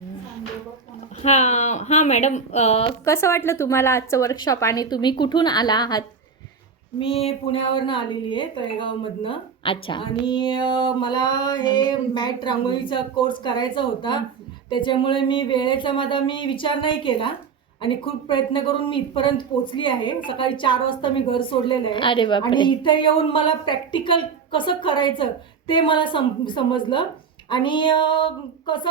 हां हां मॅडम, कसं वाटलं तुम्हाला आजचं वर्कशॉप आणि तुम्ही कुठून आला आहात? मी पुण्यावरनं आलेली आहे, तळेगावमधनं. अच्छा. आणि मला हे मॅट रांगोळीचा कोर्स करायचा होता. त्याच्यामुळे वेळेचा मी विचार नाही केला आणि खूप प्रयत्न करून मी इथपर्यंत पोहोचली आहे. सकाळी 4 वाजता मी घर सोडलेलं आहे. अरे बापरे! आणि इथे येऊन मला प्रॅक्टिकल कसं करायचं ते मला समजलं. आणि कसं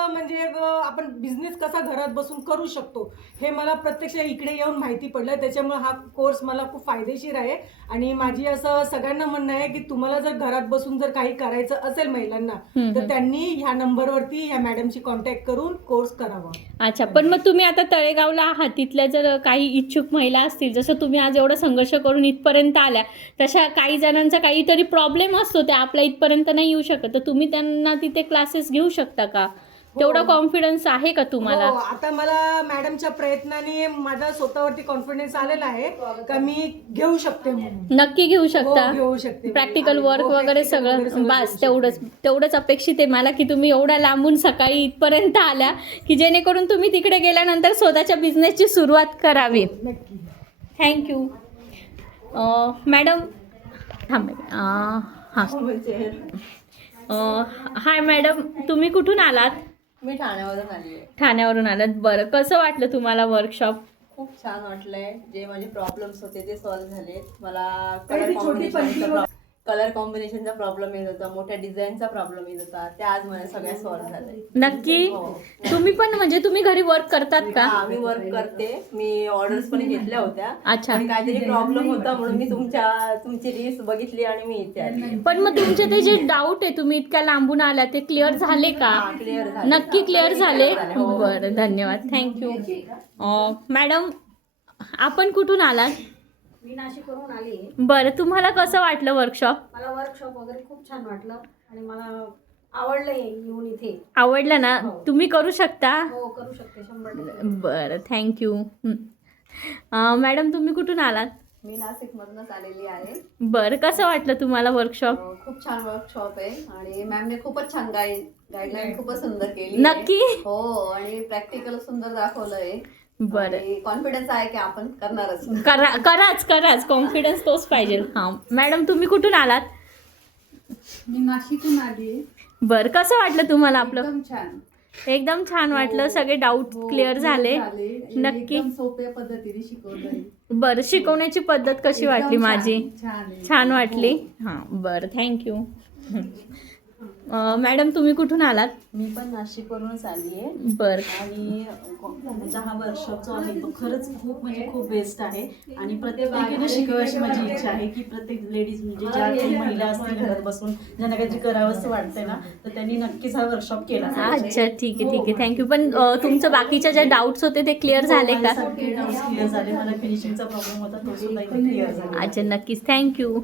आपण बिझनेस कसा घरात बसून करू शकतो हे मला प्रत्यक्ष इकडे येऊन माहिती पडलं. त्याच्यामुळे हा कोर्स मला खूप फायदेशीर आहे. आणि माझी असं सगळ्यांना म्हणणं आहे की तुम्हाला जर घरात बसून जर काही करायचं असेल महिलांना, तर त्यांनी ह्या नंबरवरती ह्या मॅडमशी कॉन्टॅक्ट करून कोर्स करावा. अच्छा, पण मग तुम्ही आता तळेगावला आहात, तिथल्या जर काही इच्छुक महिला असतील, जसं तुम्ही आज एवढा संघर्ष करून इथपर्यंत आल्या, तशा काही जणांचा काहीतरी प्रॉब्लेम असतो, ते आपल्या इथपर्यंत नाही येऊ शकत, तर तुम्ही त्यांना तिथे क्लासेस घेऊ शकता का? तेवढा कॉन्फिडन्स आहे का तुम्हाला? आता मला मॅडमच्या प्रयत्नाने माझा स्वतःवरती कॉन्फिडन्स आलेला आहे का मी घेऊ शकते. नक्की घेऊ शकता. घेऊ शकते. प्रॅक्टिकल वर्क वगैरे सगळं बस तेवढंच अपेक्षित आहे मला, की तुम्ही एवढ्या लांबून सकाळी इथपर्यंत आल्या, की जेणेकरून तुम्ही तिकडे गेल्यानंतर स्वतःच्या बिझनेसची सुरुवात करावी. Thank you madam. हाय मॅडम, तुम्ही कुठून आलात? मी ठाण्यावरून आली आहे. ठाण्यावरून आलात. बरं, कसं वाटलं तुम्हाला वर्कशॉप? खूप छान वाटलंय. जे माझे प्रॉब्लेम्स होते ते सॉल्व्ह झाले. मला कलर कॉम्बिनेशनचा प्रॉब्लेम येत होता, मोठ्या डिझाईनचा प्रॉब्लेम येत होता, ते आज मला सगळ्या सॉल्व्ह झाले. नक्की. तुम्ही पण म्हणजे तुम्ही घरी वर्क करतात का? मी वर्क करते. मी ऑर्डर्स पण घेतल्या होत्या. अच्छा. पण काहीतरी प्रॉब्लेम होता म्हणून मी तुमची रील्स बघितली आणि मी इथे आली. पण मग तुमचे ते जे डाऊट आहे, तुम्ही इतक्या लांबून आल्या, ते क्लिअर झाले का? क्लिअर झाले. नक्की क्लिअर झाले. बरं, धन्यवाद. Thank you madam. आपण कुठून आलात? मी नाशिकवरून आली आहे. बरं, तुम्हाला कसं वाटलं वर्कशॉप? मला वर्कशॉप वगैरे खूप छान वाटलं आणि मला आवडलं येऊन इथे. आवडलं ना? तुम्ही करू शकता? हो, करू शकते 100%. बरं, थँक्यू. मॅडम, तुम्ही कुठून आलात? मी नाशिकमधूनच आलेली आहे. बरं, कसं वाटलं तुम्हाला वर्कशॉप? खूप छान वर्कशॉप आहे आणि मॅमने खूपच छान गाईडलाईन खूपच सुंदर केली. नक्की. हो, आणि प्रॅक्टिकल सुंदर दाखवलंय. बरं, कॉन्फिडन्स आहे की आपण करणारच. कराच कॉन्फिडन्स तोच पाहिजे. हां मॅडम, तुम्ही कुठून आलात? मी नाशिकहून आली. बरं, कसं वाटलं तुम्हाला आपलं? एकदम छान. एकदम छान वाटलं. सगळे डाऊट क्लिअर झाले. नक्की. एकदम सोप्या पद्धतीने शिकवलंय. बरं, शिकवण्याची पद्धत कशी वाटली माझी? छान छान वाटली. हां, बरं, थँक्यू. मॅडम, तुम्ही कुठून आलात? मी पण नाशिकवरूनच आली आहे. बरं. आणि हा वर्कशॉप जो आहे तो खरंच खूप बेस्ट आहे आणि प्रत्येक व्यक्तीने शिकावी माझी इच्छा आहे की प्रत्येक लेडीज ज्या काही महिला असतील घरात बसून ज्यांना काहीतरी करावं असं वाटतंय ना, तर त्यांनी नक्कीच हा वर्कशॉप केला. अच्छा, ठीक आहे. थँक्यू. पण तुमचं बाकीच्या ज्या डाऊट्स होते ते क्लिअर झाले का? सगळे डाऊट्स क्लिअर झाले. मला फिनिशिंगचा प्रॉब्लेम होता तो सुद्धा क्लिअर झाला. अच्छा, नक्कीच. थँक्यू.